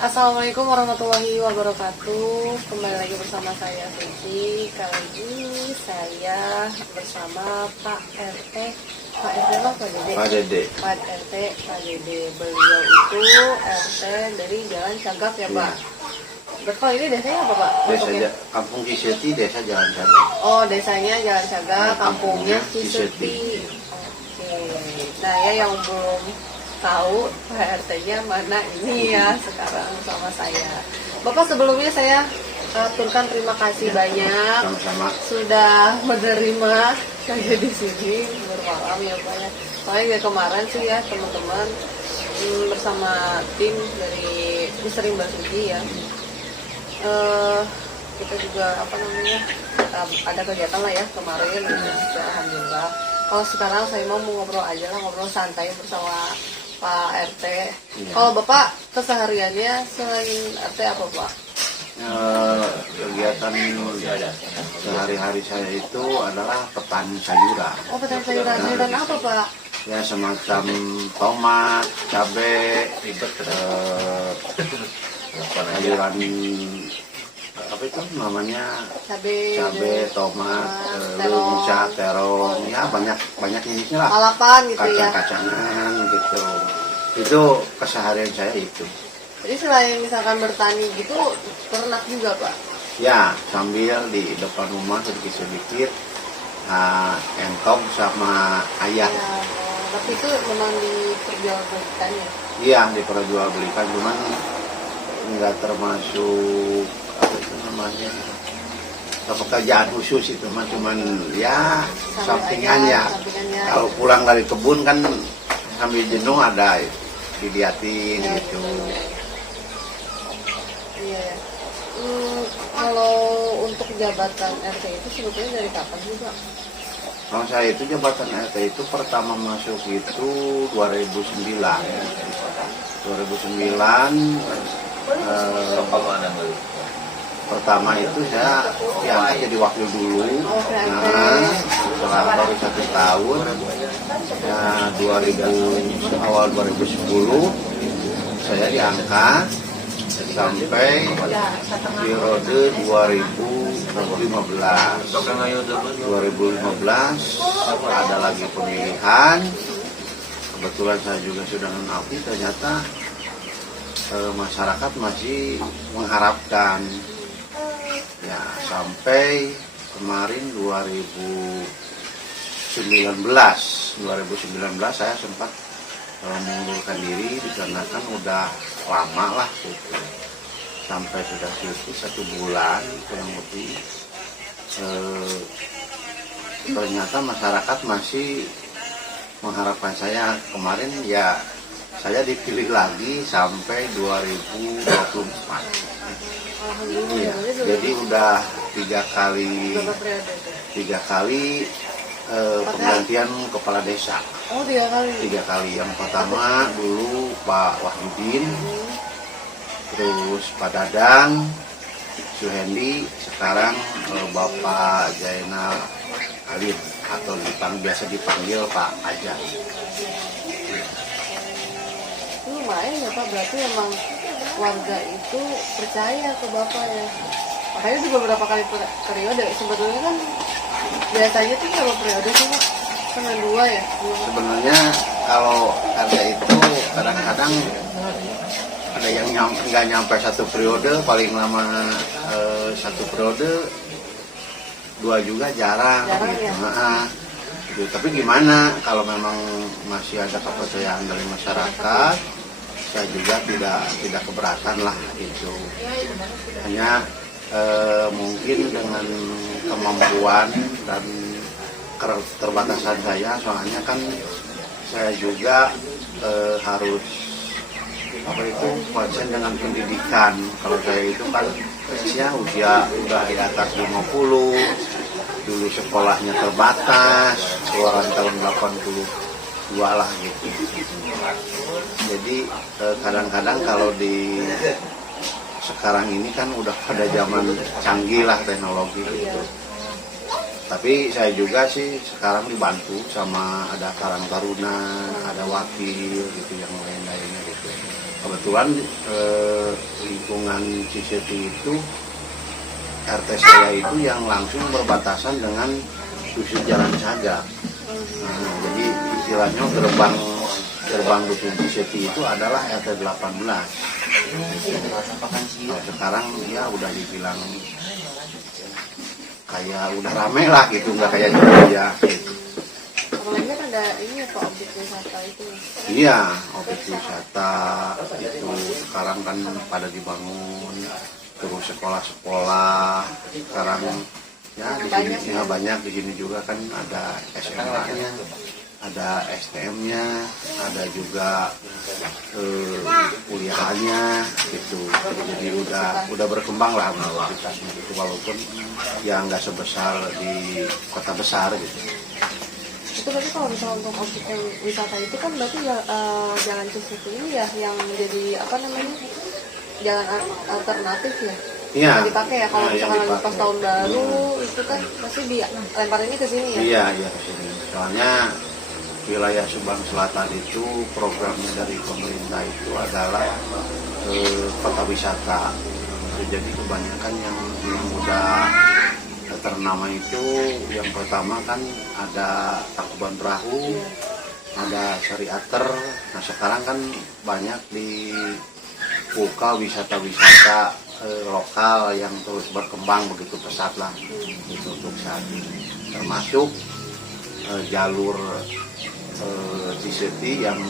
Assalamualaikum warahmatullahi wabarakatuh. Kembali lagi bersama saya Suci. Kali ini saya bersama Pak RT. Pak RT apa Pak Dede? Pak Dede. Pak RT, Pak Dede. Beliau itu RT dari Jalan Cagak ya Pak? Betul, ini desanya apa Pak? Desa Kampung Ciseti, Desa Jalan Cagak. Oh, desanya Jalan Cagak, kampungnya Ciseti. Oke. Nah ya yang belum tahu Pak RT-nya mana ini ya sekarang sama saya. Bapak sebelumnya saya aturkan terima kasih banyak Sama-sama. sudah menerima saya di sini bermalam ya Pak ya. Soalnya dari kemarin sih ya teman-teman bersama tim dari Sering Basuki ya. Kita juga ada kegiatan lah ya kemarin ya, alhamdulillah. Kalau sekarang saya mau ngobrol aja lah, ngobrol santai bersama Pak RT. Iya. Kalau Bapak kesehariannya selain RT apa Pak? Kegiatan sehari-hari saya itu adalah petani sayuran. Oh, petani sayuran. Sayuran apa Pak? Ya semacam tomat, cabai, sayuran apa itu namanya? Cabai, tomat, lunca, terong, ya banyak jenisnya lah. Lalapan gitu ya. Kacang-kacangan gitu. Itu keseharian saya itu. Jadi selain misalkan bertani gitu, ternak juga Pak? Ya, sambil di depan rumah sedikit-sedikit entong sama ayam. Ya, tapi itu memang diperjualbelikan ya? Iya, diperjualbelikan, cuman nggak termasuk apa itu namanya pekerjaan khusus itu mah, cuman ya sampingan ya. Kalau pulang dari kebun kan sambil jenuh ada diliatin Ya, gitu. Iya. Kalau untuk jabatan RT itu sebetulnya dari kapan sih Pak? Kalau saya itu jabatan RT itu pertama masuk itu 2009. 2009 pertama itu saya diangkat jadi wakil dulu. Nah, setelah baru 1 tahun ya awal 2010 saya diangkat sampai periode 2015 ada lagi pemilihan. Kebetulan saya juga sudah non-aktif, ternyata masyarakat masih mengharapkan ya, sampai kemarin 2019 saya sempat mengundurkan diri dikarenakan udah lama lah gitu. Sampai sudah cuti 1 bulan kurang lebih. Ternyata masyarakat masih mengharapkan saya. Kemarin ya saya dipilih lagi sampai 2024. Ya, jadi udah 3 kali penggantian kepala desa. Oh, 3 kali. 3 kali. Yang pertama dulu Pak Wahyudin, terus Pak Dadang, Suhendi, sekarang Bapak Jainal Alim atau biasa dipanggil Pak Aja. Lumayan ya Pak, berarti emang warga itu percaya ke Bapak ya. Makanya juga beberapa kali periode, sebetulnya kan biasanya tuh berapa periode sih Pak? Kan 2 ya? Sebenarnya kalau RT itu kadang-kadang ada yang nggak nyampe 1 periode, paling lama 1 periode, 2 juga jarang gitu. Ya? Gitu. Tapi gimana kalau memang masih ada kepercayaan dari masyarakat, saya juga tidak keberatan lah itu. Hanya mungkin dengan kemampuan dan keterbatasan saya, soalnya kan saya juga harus konsen dengan pendidikan. Kalau saya itu kan usia udah di atas 50, dulu sekolahnya terbatas, keluaran tahun 82 lah gitu. Jadi kadang-kadang kalau di sekarang ini kan udah pada zaman canggih lah teknologi gitu. Tapi saya juga sih sekarang dibantu sama ada Karang Taruna, ada wakil gitu yang lain-lainnya gitu. kebetulan lingkungan Ciseti itu RT saya itu yang langsung berbatasan dengan Dusun Jalan Saga. Nah, jadi istilahnya gerbang Dusun Ciseti itu adalah RT 18. Kalau sekarang ya udah dibilang kayak udah rame lah gitu, nggak kayak dulu ya. Gitu. Apalagi kan ada ini ya Pak, objek wisata itu. Iya, objek wisata itu sekarang kan pada dibangun, terus sekolah-sekolah sekarang ya di sini ya, banyak di sini juga kan ada SMA-nya, ada STM-nya, ada juga kuliahannya gitu. Jadi udah berkembang lah universitasnya gitu, walaupun ya nggak sebesar di kota besar gitu. Itu berarti kalau misalnya untuk objek wisata itu kan berarti ya, jalan Ciseti ini ya yang menjadi apa namanya, jalan alternatif ya. Iya. Yang dipakai ya kalau Nah, misalkan yang lagi pas dipakai. tahun baru itu kan pasti dilempar ini ke sini ya. Iya, iya ke sini. Soalnya wilayah Subang Selatan itu programnya dari pemerintah itu adalah kota wisata. Jadi kebanyakan yang udah ternama itu yang pertama kan ada Tangkuban Perahu, ada Sariater. Nah sekarang kan banyak dibuka wisata-wisata lokal yang terus berkembang begitu pesat lah gitu untuk saat ini. Termasuk jalur Ciseti yang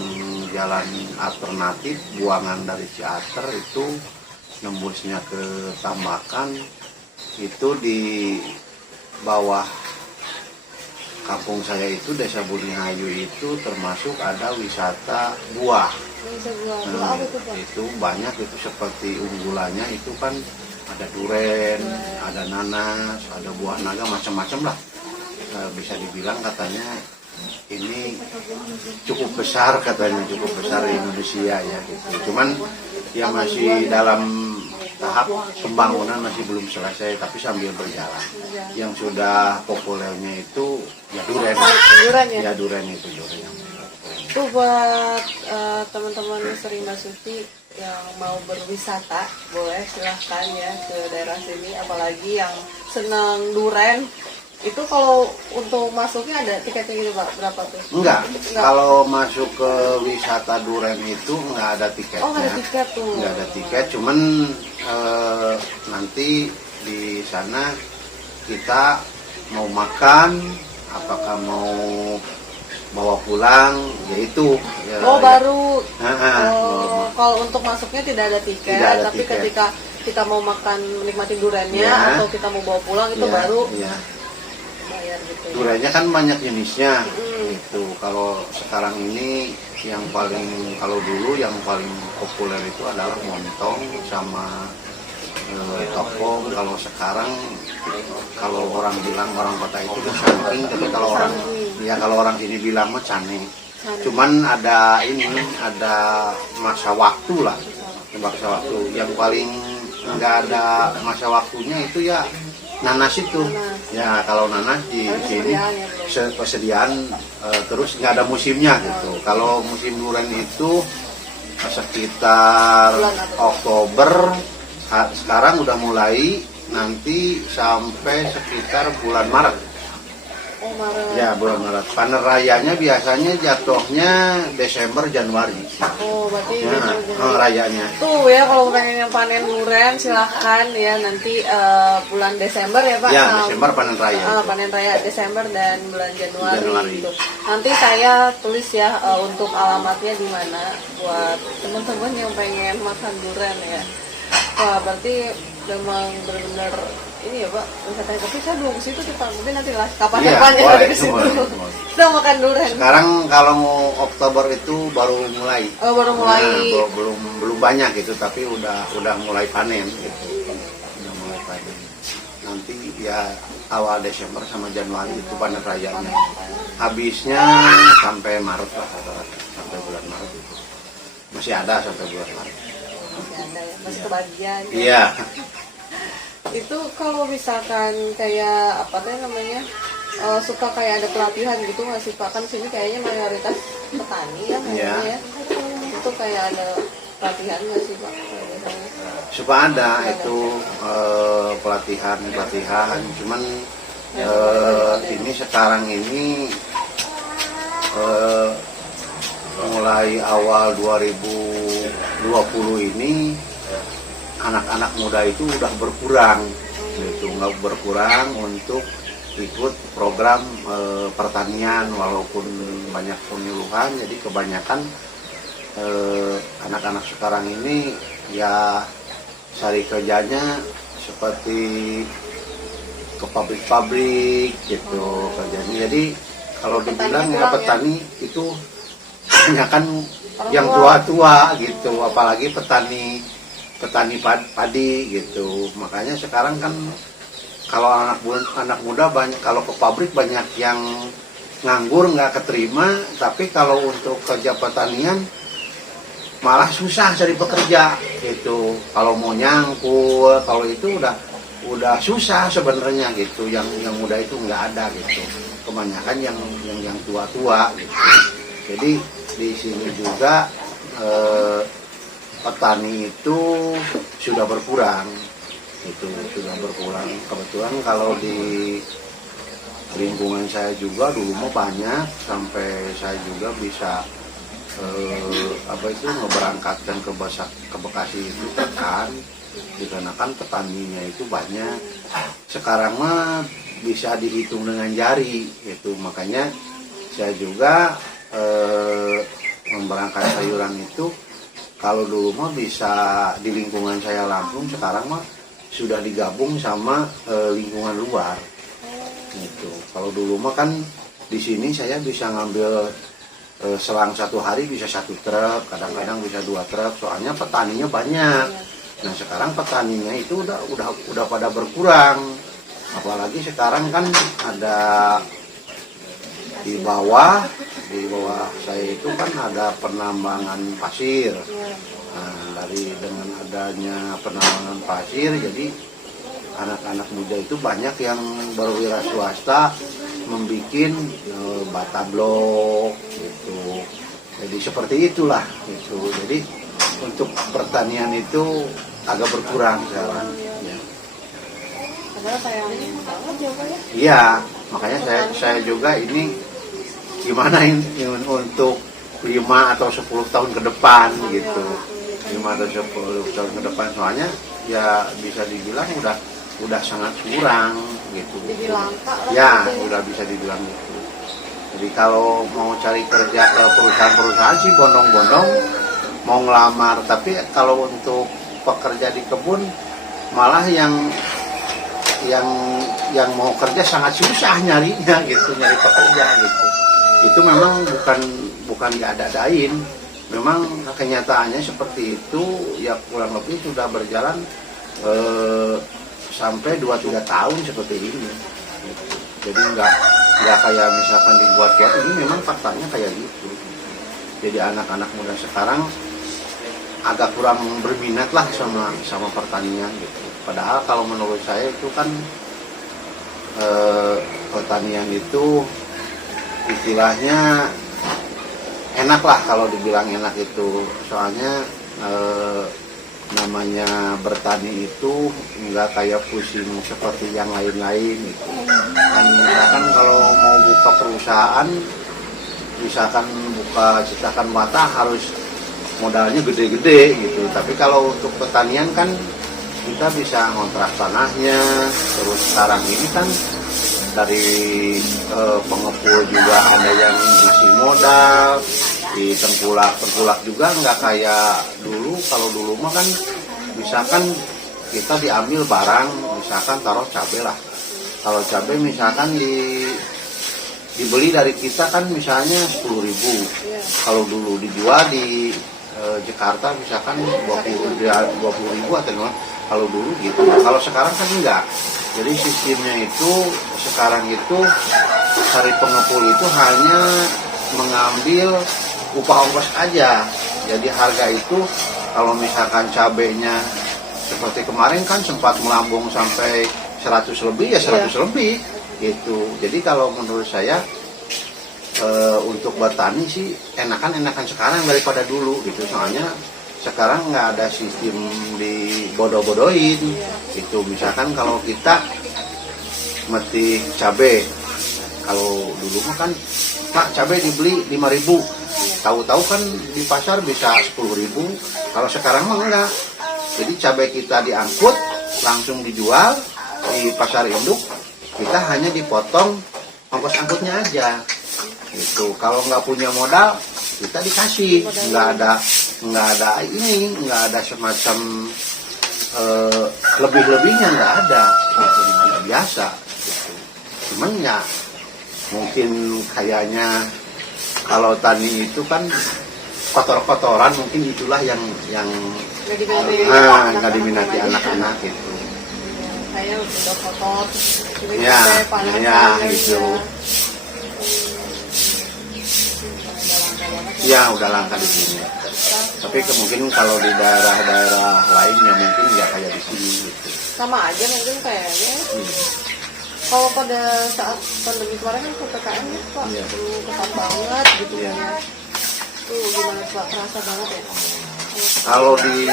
jalan alternatif buangan dari Ciater itu nembusnya ke Tambakan, itu di bawah kampung saya itu Desa Bunihayu itu termasuk ada wisata buah. Nah, itu banyak itu seperti unggulannya itu kan ada duren, ada nanas, ada buah naga macam-macam lah. Bisa dibilang katanya ini cukup besar katanya, cukup besar di Indonesia ya gitu. Cuman ya masih dalam tahap pembangunan, masih belum selesai tapi sambil berjalan. Yang sudah populernya itu ya duren. Ya duren itu duren. Itu buat teman-teman Sri Basuki yang mau berwisata boleh silahkan ya ke daerah sini, apalagi yang senang duren. Itu kalau untuk masuknya ada tiketnya gitu Pak, berapa tuh? Enggak. Kalau masuk ke wisata duren itu enggak ada tiketnya. Oh, nggak ada tiket tuh. Enggak ada tiket, cuman nanti di sana kita mau makan, apakah mau bawa pulang, yaitu. Ya, baru. Ya. Kalau untuk masuknya tidak ada tiket, Tidak ada tapi tiket. ketika kita mau makan menikmati durennya Ya. atau kita mau bawa pulang itu Ya, baru ya. bayar gitu. Durennya kan banyak jenisnya. Itu kalau sekarang ini yang paling, kalau dulu yang paling populer itu adalah montong sama topong. Kalau sekarang kalau orang bilang, orang kota itu saking, tapi kalau orang sini bilang mah cane. Cuman ada masa waktu lah, masa waktu yang paling nggak ada masa waktunya itu ya nanas itu. Ya kalau nanas di sini persediaan terus nggak ada musimnya gitu. Kalau musim duren itu sekitar Oktober, sekarang udah mulai, nanti sampai sekitar bulan Maret. Oh, Maret. Ya bulan Maret. Panen rayanya biasanya jatuhnya Desember Januari. Oh, berarti Rayanya. tuh ya, kalau pengen yang panen duren silahkan ya nanti bulan Desember ya Pak. Ya Desember panen raya. Panen raya Desember dan bulan Januari. Januari. Gitu. Nanti saya tulis ya untuk alamatnya di mana buat teman-teman yang pengen makan duren ya. Wah, berarti memang benar-benar ini ya Pak, wisatanya. Tapi saya belum ke situ sih Pak, mungkin nanti lah kapan-kapan ya ke situ. Kita makan duren. Sekarang kalau mau Oktober itu baru mulai. Oh, baru mulai. Nah, belum banyak gitu, tapi udah mulai panen gitu. Udah mulai panen. Nanti ya awal Desember sama Januari itu panen rayanya. Habisnya sampai Maret lah, sampai bulan Maret itu. Masih ada sampai bulan Maret. Masih ada ya, masih kebagian. Iya. Itu kalau misalkan kayak apa tuh namanya, suka kayak ada pelatihan gitu nggak sih Pak? Kan sini kayaknya mayoritas petani ya, Iya. ya. Itu kayak ada pelatihan nggak sih Pak? Suka ada itu pelatihan, cuman ini sekarang ini mulai awal 2020 ini anak-anak muda itu udah berkurang, gitu, nggak berkurang untuk ikut program pertanian walaupun banyak penyuluhan. Jadi kebanyakan anak-anak sekarang ini ya cari kerjanya seperti ke pabrik-pabrik gitu kerjanya. Jadi kalau dibilang ya petani itu kebanyakan yang tua-tua gitu, apalagi petani padi gitu. Makanya sekarang kan kalau anak muda banyak, kalau ke pabrik banyak yang nganggur nggak keterima, tapi kalau untuk kerja pertanian malah susah cari pekerja gitu. Kalau mau nyangkul, kalau itu udah susah sebenarnya gitu. Yang muda itu nggak ada gitu. Kebanyakan yang tua-tua gitu. Jadi di sini juga petani itu sudah berkurang. Itu sudah berkurang. Kebetulan kalau di lingkungan saya juga dulu mau banyak, sampai saya juga bisa ngeberangkatkan ke Bekasi itu kan, dikarenakan petaninya itu banyak. Sekarang mah bisa dihitung dengan jari itu. Makanya saya juga memberangkat sayuran itu, kalau dulu mah bisa di lingkungan saya Lampung, sekarang mah sudah digabung sama lingkungan luar gitu. Kalau dulu mah kan di sini saya bisa ngambil selang satu hari bisa 1 truk, kadang-kadang bisa 2 truk, soalnya petaninya banyak. Nah sekarang petaninya itu udah pada berkurang, apalagi sekarang kan ada di bawah saya itu kan ada penambangan pasir. Nah, dengan adanya penambangan pasir, jadi anak-anak muda itu banyak yang berwira swasta membuat bata blok gitu. Jadi seperti itulah gitu. Jadi untuk pertanian itu agak berkurang sekarang. Ya. Padahal sayang banget ya Pak ya. Iya, makanya saya juga ini gimana ini untuk 5 atau 10 tahun ke depan gitu. 5 atau 10 tahun ke depan, soalnya ya bisa dibilang udah sangat kurang gitu. Jadi langka lah. Ya, udah bisa dibilang gitu. Jadi kalau mau cari kerja ke perusahaan-perusahaan sih bondong-bondong mau ngelamar, tapi kalau untuk pekerja di kebun malah yang mau kerja sangat susah nyarinya gitu, nyari pekerja gitu. Itu memang bukan diada-adain. Memang kenyataannya seperti itu, ya kurang lebih sudah berjalan sampai 2-3 tahun seperti ini. Jadi nggak kayak misalkan dibuat kayak ini, memang faktanya kayak gitu. Jadi anak-anak muda sekarang agak kurang berminat lah sama pertanian gitu. Padahal kalau menurut saya itu kan pertanian itu istilahnya enak lah, kalau dibilang enak itu. Soalnya namanya bertani itu nggak kayak pusing seperti yang lain-lain gitu. Dan misalkan kalau mau buka perusahaan, misalkan buka cetakan mata harus modalnya gede-gede gitu. Tapi kalau untuk pertanian kan kita bisa ngontrak tanahnya. Terus sekarang ini kan dari pengepul juga ada yang ngasih modal, di tengkulak juga nggak kayak dulu. Kalau dulu mah kan misalkan kita diambil barang, misalkan taruh cabai lah, kalau cabai misalkan dibeli dari kita kan misalnya 10.000, kalau dulu dijual di Jakarta misalkan 20.000 atau gimana, kalau dulu gitu. Kalau sekarang kan enggak. Jadi sistemnya itu sekarang itu hari pengepul itu hanya mengambil upah ongkos aja. Jadi harga itu kalau misalkan cabenya seperti kemarin kan sempat melambung sampai 100 lebih, ya 100 lebih gitu. Jadi kalau menurut saya untuk bertani sih enakan sekarang daripada dulu gitu. Soalnya sekarang nggak ada sistem dibodoh-bodohin. Itu misalkan kalau kita metik cabai, kalau dulu mah kan Pak cabai dibeli 5.000, tahu-tahu kan di pasar bisa 10.000. Kalau sekarang mah enggak. Jadi cabai kita diangkut langsung dijual di pasar induk, kita hanya dipotong ongkos angkutnya aja. Itu kalau nggak punya modal kita dikasih, nggak ada ini, nggak ada semacam lebih-lebihnya, nggak ada, itu nggak ada biasa. Gitu. Cuman ya mungkin kayaknya kalau tani itu kan kotor-kotoran, mungkin itulah yang nggak diminati anak-anak itu. Saya udah kotor, Ya gitu. Ya udah langka di sini. Tapi kemungkinan kalau di daerah-daerah lain ya mungkin ya kayak di sini gitu. Sama aja mungkin kayaknya. Kalau pada saat pandemi kemarin kan PPKM ya Pak, ketat banget gitu ya. Tuh gimana Pak, terasa banget ya? Kalau di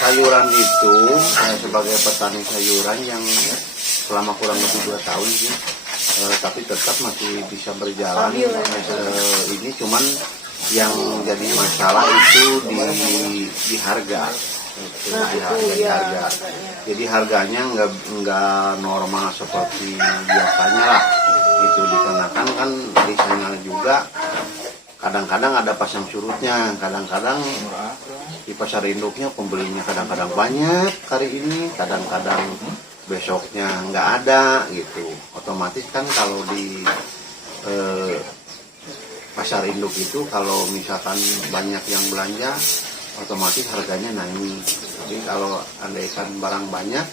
sayuran itu, saya sebagai petani sayuran yang selama kurang lebih 2 tahun sih, tapi tetap masih bisa berjalan. Ini cuman yang jadi masalah itu di harga. Di harga. Jadi harganya nggak normal seperti biasanya lah. Itu dikenakan kan di sana juga. Kadang-kadang ada pasang surutnya, kadang-kadang di pasar induknya pembelinya kadang-kadang banyak hari ini, kadang-kadang besoknya nggak ada gitu. Otomatis kan kalau di pasar induk itu kalau misalkan banyak yang belanja, otomatis harganya naik. Jadi kalau andaikan barang banyak,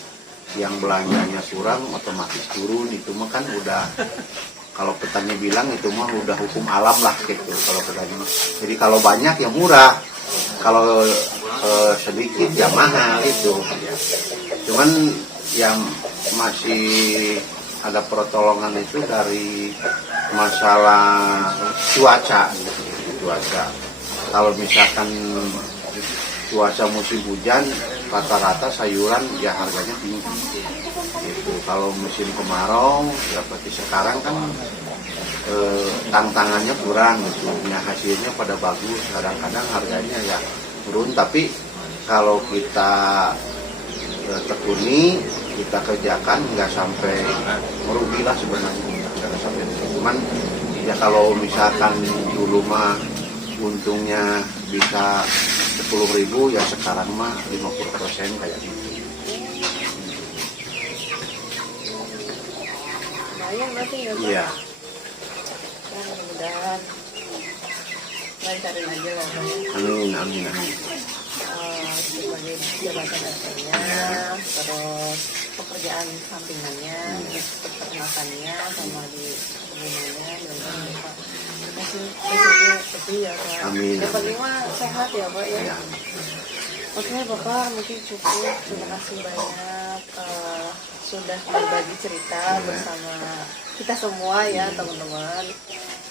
yang belanjanya kurang, otomatis turun. Itu mah kan udah, kalau petani bilang itu mah udah hukum alam lah gitu. Kalau petani, jadi kalau banyak ya murah, kalau sedikit ya mahal itu. Cuman yang masih ada pertolongan itu dari masalah cuaca gitu. Cuaca. Kalau misalkan cuaca musim hujan, rata-rata sayuran ya harganya tinggi. Gitu. Kalau musim kemarau, ya seperti sekarang kan tantangannya kurang, gitu. Ya, hasilnya pada bagus. Kadang-kadang harganya ya turun, tapi kalau kita tekuni, kita kerjakan nggak sampai merugi lah sebenarnya, nggak sampai. Cuman ya kalau misalkan dulu mah untungnya bisa 10.000, ya sekarang mah 50% kayak gitu. Lumayan berarti ya Pak? Iya. Ya mudah-mudahan lancarin aja lah Pak. Amin, amin, amin. Sebagai jabatan RT-nya, terus pekerjaan sampingannya, peternakannya, sama di rumahnya, dan Pak masih sedih ya Pak. Amin. Yang penting mah sehat ya Pak ya. Ya. Oke Bapak, mungkin cukup. Terima kasih banyak sudah berbagi cerita bersama kita semua ya teman-teman.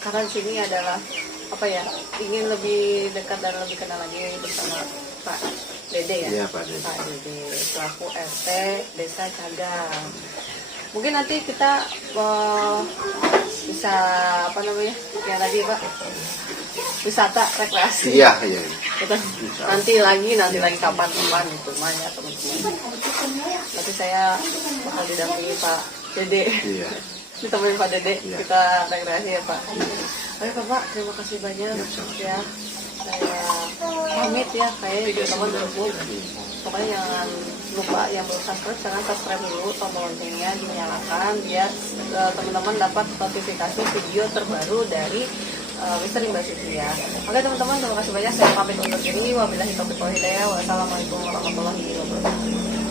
Karena di sini adalah apa ya, ingin lebih dekat dan lebih kenal lagi bersama Pak Dede ya. Iya Pak Dede. Pak Dede selaku RT Desa Cagang. Mungkin nanti kita bisa apa namanya yang tadi Pak, wisata rekreasi. Iya, iya. Kita nanti lagi kapan-kapan itu mah ya teman-teman. Nanti saya bakal didampingi Pak Dede. Iya. Ditemenin Pak Dede, iya. Kita rekreasi ya Pak. Oke Bapak, terima kasih banyak ya. Saya pamit ya, kayak teman tersebut. Pokoknya jangan lupa yang belum subscribe, jangan subscribe dulu, tombol loncengnya dinyalakan biar teman-teman dapat notifikasi video terbaru dari Misteri Mbak Siti ya. Oke teman-teman, terima kasih banyak. Saya pamit undur diri. Wabillahi taufiq wal hidayah. Wassalamualaikum warahmatullahi wabarakatuh.